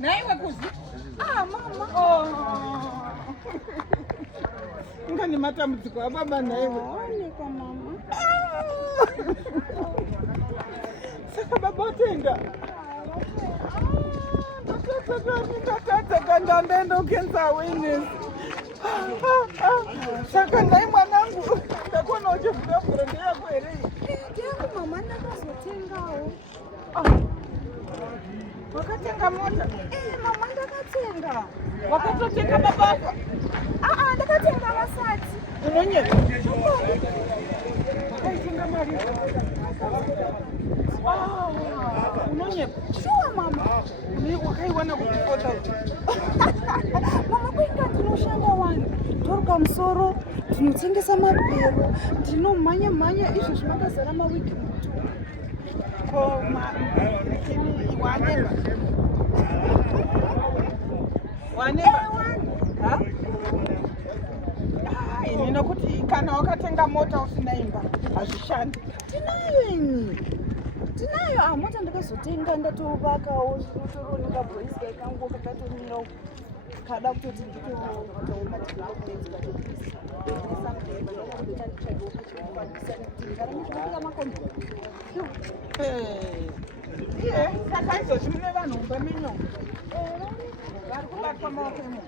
Naiwe kuzi? Mama. Ngani matambudziko ababa naiwe? Aonekwa mama. Saka baba watenda? Ndatadza ndaenda ukenza witness. Saka ndai mwanangu ndakona uchivhura ndeyako here? Ndiyangu mama, ndakazotengawo. Wakatenga mota? Mama, ndakatenga. Wakatotenga babako? Ndakatenga vasati. Unonyeka? Wakaitenga mari? Unonyeka? Shuwa mama. Wakaiwana kuti 4,000? Mama, kuinga ndinoshanda wani. Toruka musoro, ndinotengesa mapero, ndinomhanya izvo zvinokazara mawiki mutu. Waneba? Ini nokuti kana wakatenga mota usina imba hazvishandi. Tinayo ini. Tinayo mota ndakazotenga ndatovakawo zvinotoroneka boys kaikangu kakatomira kada kutoti nditotauma development katopisa. Saka izvozvi mune vanhu veminyo vari kubatwa maoko emo.